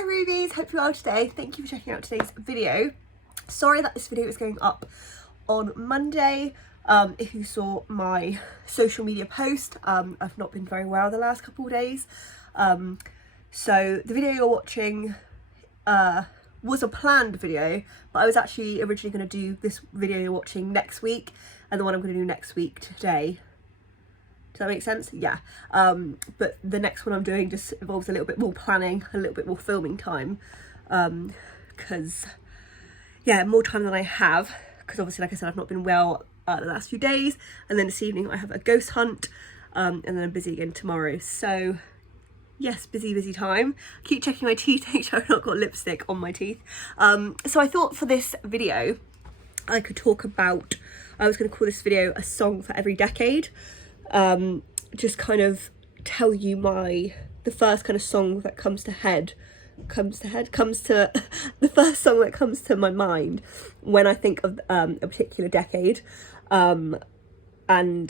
Hi Rubies, hope you're well today. Thank you for checking out today's video. Sorry that this video is going up on Monday. If you saw my social media post, I've not been very well the last couple of days. So the video you're watching was a planned video, but I was actually originally going to do this video you're watching next week, and the one I'm going to do next week today. Does that make sense? Yeah. But the next one I'm doing just involves a little bit more planning, a little bit more filming time, because yeah, more time than I have, because obviously, like I said, I've not been well the last few days, and then this evening I have a ghost hunt, and then I'm busy again tomorrow. So yes, busy time. Keep checking my teeth, make sure I've not got lipstick on my teeth. So I thought for this video I could talk about, I was going to call this video a song for every decade. Just kind of tell you the first kind of song that comes to the first song that comes to my mind when I think of a particular decade. And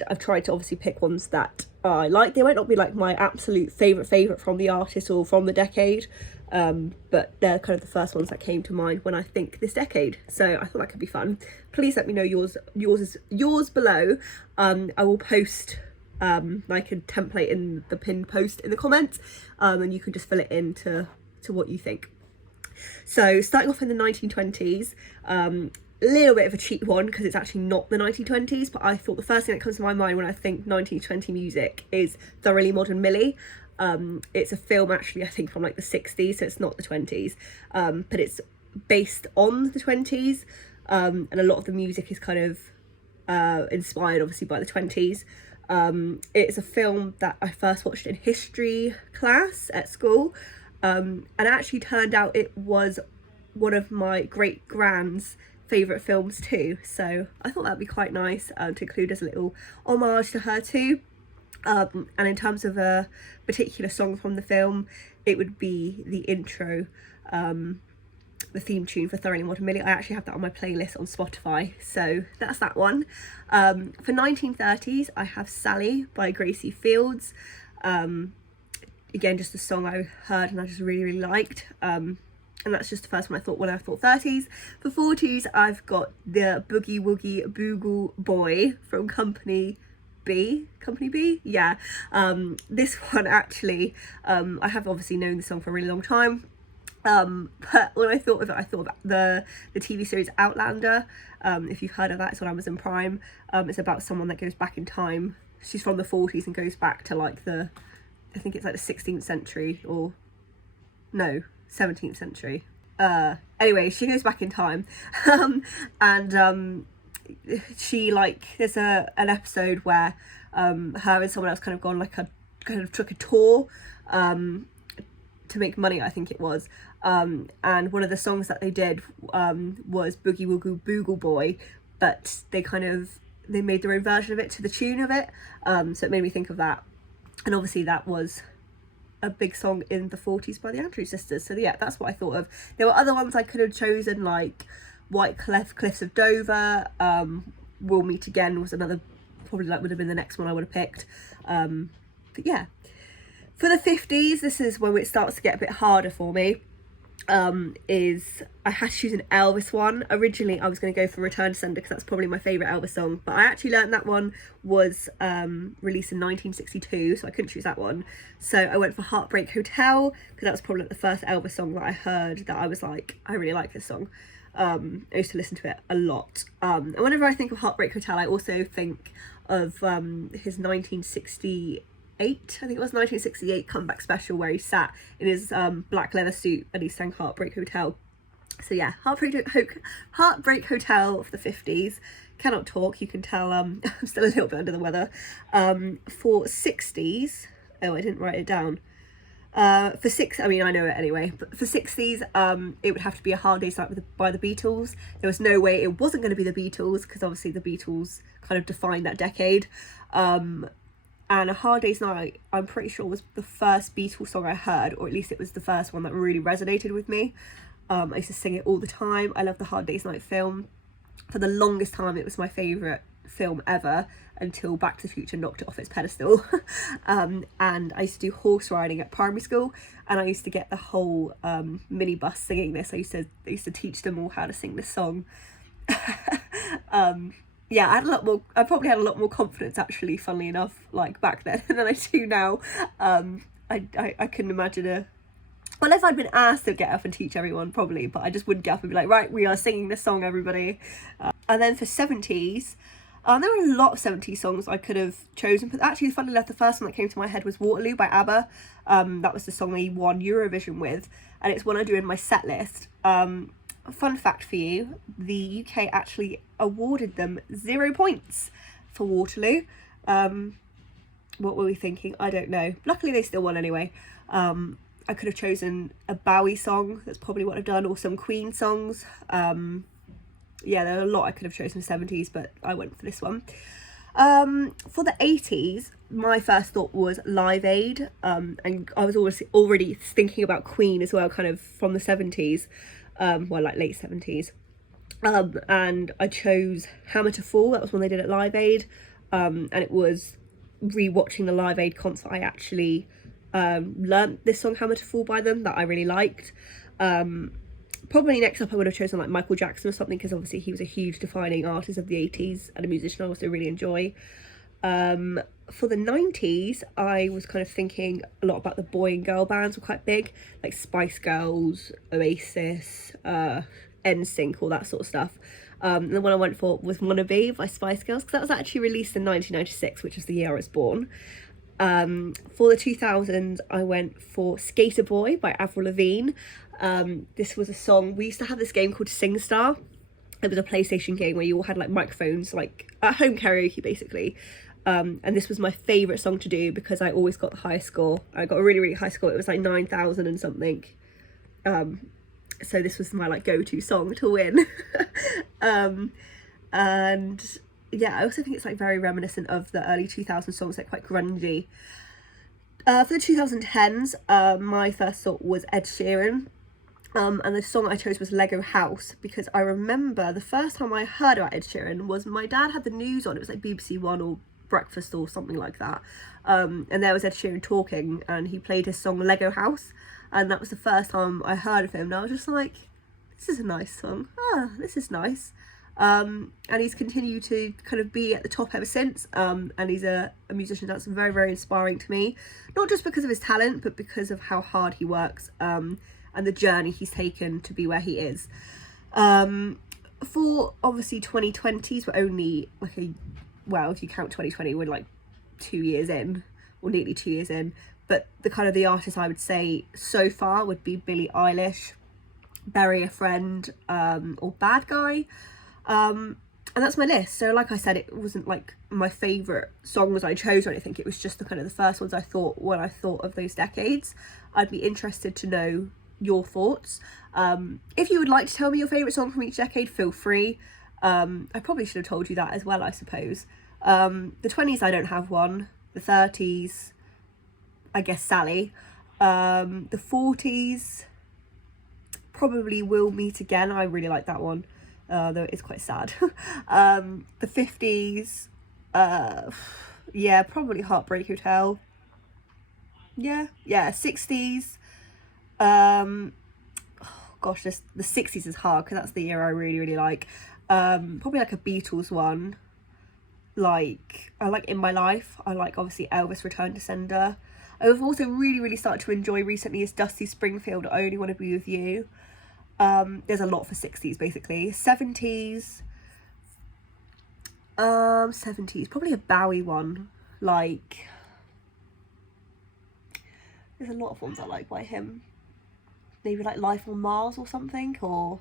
I've tried to obviously pick ones that I like. They might not be like my absolute favourite from the artist or from the decade, but they're kind of the first ones that came to mind when I think this decade. So I thought that could be fun. Please let me know yours below. I will post like a template in the pinned post in the comments, and you can just fill it in to what you think. So starting off in the 1920s, little bit of a cheap one because it's actually not the 1920s, but I thought the first thing that comes to my mind when I think 1920 music is Thoroughly Modern Millie. It's a film actually, I think, from like the 60s, so it's not the 20s, but it's based on the 20s, and a lot of the music is kind of inspired obviously by the 20s. It's a film that I first watched in history class at school, and it actually turned out it was one of my great-grand's favourite films too, so I thought that'd be quite nice to include as a little homage to her too. And in terms of a particular song from the film, it would be the intro, the theme tune for Thoroughly Modern Millie. I actually have that on my playlist on Spotify, so that's that one. For 1930s, I have Sally by Gracie Fields. Again, just a song I heard and I just really liked. And that's just the first one I thought when I thought 30s. For 40s, I've got the Boogie Woogie Boogle Boy from Company B, yeah. This one actually, I have obviously known the song for a really long time, but when I thought of it, I thought about the TV series Outlander. If you've heard of that, it's on Amazon Prime. It's about someone that goes back in time. She's from the 40s and goes back to like I think it's like the 16th century, or no, 17th century. Anyway, she goes back in time, and she, like, there's an episode where her and someone else kind of gone like took a tour to make money, I think it was, and one of the songs that they did was Boogie Woogie Boogle Boy, but they made their own version of it to the tune of it, so it made me think of that. And obviously that was a big song in the 40s by the Andrews Sisters. So yeah, that's what I thought of. There were other ones I could have chosen, like White Cliffs of Dover, We'll Meet Again was another, probably like would have been the next one I would have picked. But yeah, for the 50s, this is when it starts to get a bit harder for me. Is I had to choose an Elvis one. Originally I was going to go for Return to Sender because that's probably my favourite Elvis song, but I actually learned that one was released in 1962, so I couldn't choose that one. So I went for Heartbreak Hotel because that was probably like the first Elvis song that I heard that I was like, I really like this song. I used to listen to it a lot, and whenever I think of Heartbreak Hotel, I also think of his 1968, I think it was 1968 comeback special, where he sat in his black leather suit and he sang Heartbreak Hotel. So yeah, Heartbreak Hotel for the 50s. Cannot talk, you can tell I'm still a little bit under the weather. For 60s, oh, I didn't write it down. I mean, I know it anyway, but for 60s, it would have to be A Hard Day's Night by the Beatles. There was no way it wasn't going to be the Beatles, because obviously the Beatles kind of defined that decade. And A Hard Day's Night, I'm pretty sure, was the first Beatles song I heard, or at least it was the first one that really resonated with me. I used to sing it all the time. I love the Hard Day's Night film. For the longest time, it was my favourite film ever until Back to the Future knocked it off its pedestal. And I used to do horse riding at primary school, and I used to get the whole minibus singing this. I used to teach them all how to sing this song. Yeah, I probably had a lot more confidence, actually, funnily enough, like back then than I do now. I couldn't imagine well, if I'd been asked to get up and teach everyone, probably, but I just wouldn't get up and be like, right, we are singing this song, everybody. And then for 70s, there were a lot of 70s songs I could have chosen, but actually, funnily enough, the first one that came to my head was Waterloo by ABBA. That was the song they won Eurovision with, and it's one I do in my set list. Fun fact for you, the UK actually awarded them 0 points for Waterloo. What were we thinking? I don't know. Luckily, they still won anyway. I could have chosen a Bowie song. That's probably what I've done, or some Queen songs. Yeah, there are a lot I could have chosen 70s, but I went for this one. For the 80s, my first thought was Live Aid, and I was already thinking about Queen as well, kind of from the 70s, well, like late 70s. And I chose Hammer to Fall. That was when they did at Live Aid, and it was re-watching the Live Aid concert I actually learnt this song Hammer to Fall by them, that I really liked. Probably next up I would have chosen like Michael Jackson or something, because obviously he was a huge defining artist of the 80s and a musician I also really enjoy. For the 90s, I was kind of thinking a lot about the boy and girl bands were quite big, like Spice Girls, Oasis, NSYNC, all that sort of stuff. And the one I went for was Wannabe by Spice Girls, because that was actually released in 1996, which was the year I was born. For the 2000s, I went for Skater Boy by Avril Lavigne. This was a song, we used to have this game called SingStar. It was a PlayStation game where you all had like microphones, like at home karaoke basically. And this was my favourite song to do because I always got the highest score. I got a really, really high score. It was like 9,000 and something. So this was my like go-to song to win. And yeah, I also think it's like very reminiscent of the early 2000 songs, like quite grungy. For the 2010s, my first thought was Ed Sheeran. And the song I chose was Lego House, because I remember the first time I heard about Ed Sheeran was my dad had the news on. It was like BBC One or Breakfast or something like that. And there was Ed Sheeran talking, and he played his song Lego House. And that was the first time I heard of him. And I was just like, this is a nice song. This is nice. And he's continued to kind of be at the top ever since. And he's a musician that's very, very inspiring to me. Not just because of his talent, but because of how hard he works. And the journey he's taken to be where he is. For obviously 2020s, we're only like well, if you count 2020, we're like 2 years in, or nearly 2 years in. But the artists I would say so far would be Billie Eilish, Bury a Friend, or Bad Guy. And that's my list. So like I said, it wasn't like my favourite songs I chose or anything. It was just the first ones I thought when I thought of those decades. I'd be interested to know your thoughts. If you would like to tell me your favourite song from each decade, feel free. I probably should have told you that as well, I suppose. The 20s, I don't have one. The 30s, I guess Sally. The 40s, probably We'll Meet Again. I really like that one, though it is quite sad. The 50s, yeah, probably Heartbreak Hotel. Yeah, 60s. Gosh, the 60s is hard because that's the year I really, really like. Probably like a Beatles one. Like, I like In My Life. I like, obviously, Elvis Return to Sender. I've also really, really started to enjoy recently is Dusty Springfield, I Only Want to Be With You. There's a lot for 60s, basically. 70s. 70s. Probably a Bowie one. Like, there's a lot of ones I like by him. Maybe like Life on Mars or something, or...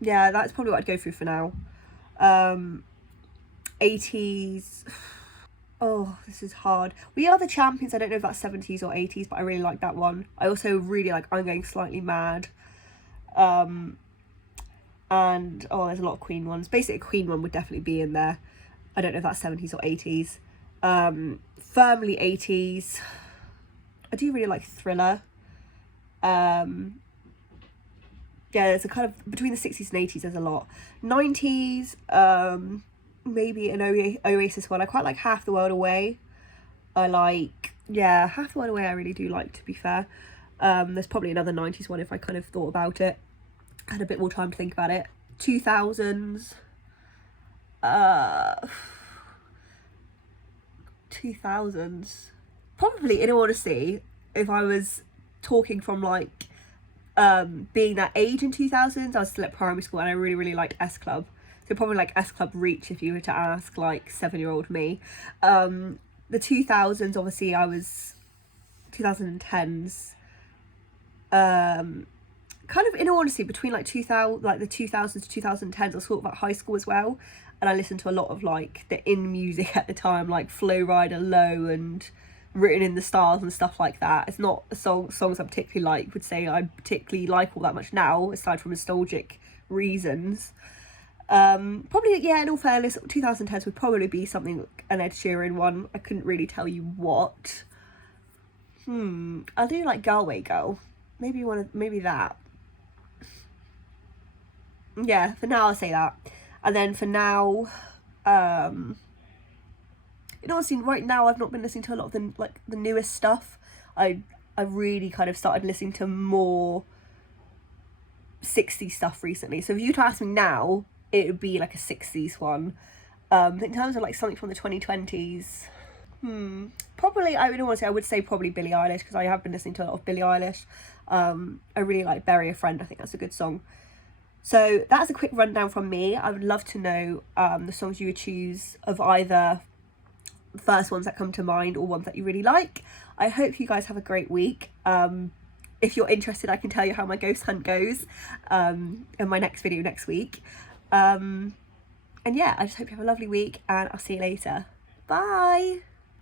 Yeah, that's probably what I'd go through for now. 80s... Oh, this is hard. We Are the Champions. I don't know if that's 70s or 80s, but I really like that one. I also really like I'm Going Slightly Mad. And, oh, there's a lot of Queen ones. Basically, Queen one would definitely be in there. I don't know if that's 70s or 80s. Firmly 80s. I do really like Thriller. Yeah, there's a kind of, between the 60s and 80s, there's a lot. 90s, maybe an Oasis one. I quite like Half the World Away. I like, yeah, Half the World Away I really do like, to be fair. There's probably another 90s one if I kind of thought about it. I had a bit more time to think about it. 2000s. 2000s. Probably, in all honesty, if I was talking from like being that age in 2000s, I was still at primary school and I really, really liked S Club. So probably like S Club Reach if you were to ask like 7-year-old me. The 2000s, obviously I was 2010s. Kind of, in all honesty, between like 2000, like the 2000s to 2010s, I was sort of at high school as well, and I listened to a lot of like the in music at the time, like Flow Rider, Low, and Written in the Stars and stuff like that. It's not a songs I particularly like, would say I particularly like all that much now, aside from nostalgic reasons. Probably, yeah, in all fairness, 2010s would probably be something like an Ed Sheeran one. I couldn't really tell you what. I do like Galway Girl. Maybe that. Yeah, for now I'll say that. And then for now, it all seems right now I've not been listening to a lot of the newest stuff. I really kind of started listening to more 60s stuff recently. So if you were to ask me now, it would be like a 60s one. In terms of like something from the 2020s, probably I would say probably Billie Eilish, because I have been listening to a lot of Billie Eilish. I really like Bury a Friend. I think that's a good song. So that's a quick rundown from me. I would love to know the songs you would choose, of either the first ones that come to mind or ones that you really like. I hope you guys have a great week. If you're interested, I can tell you how my ghost hunt goes in my next video next week. And yeah, I just hope you have a lovely week, and I'll see you later. Bye!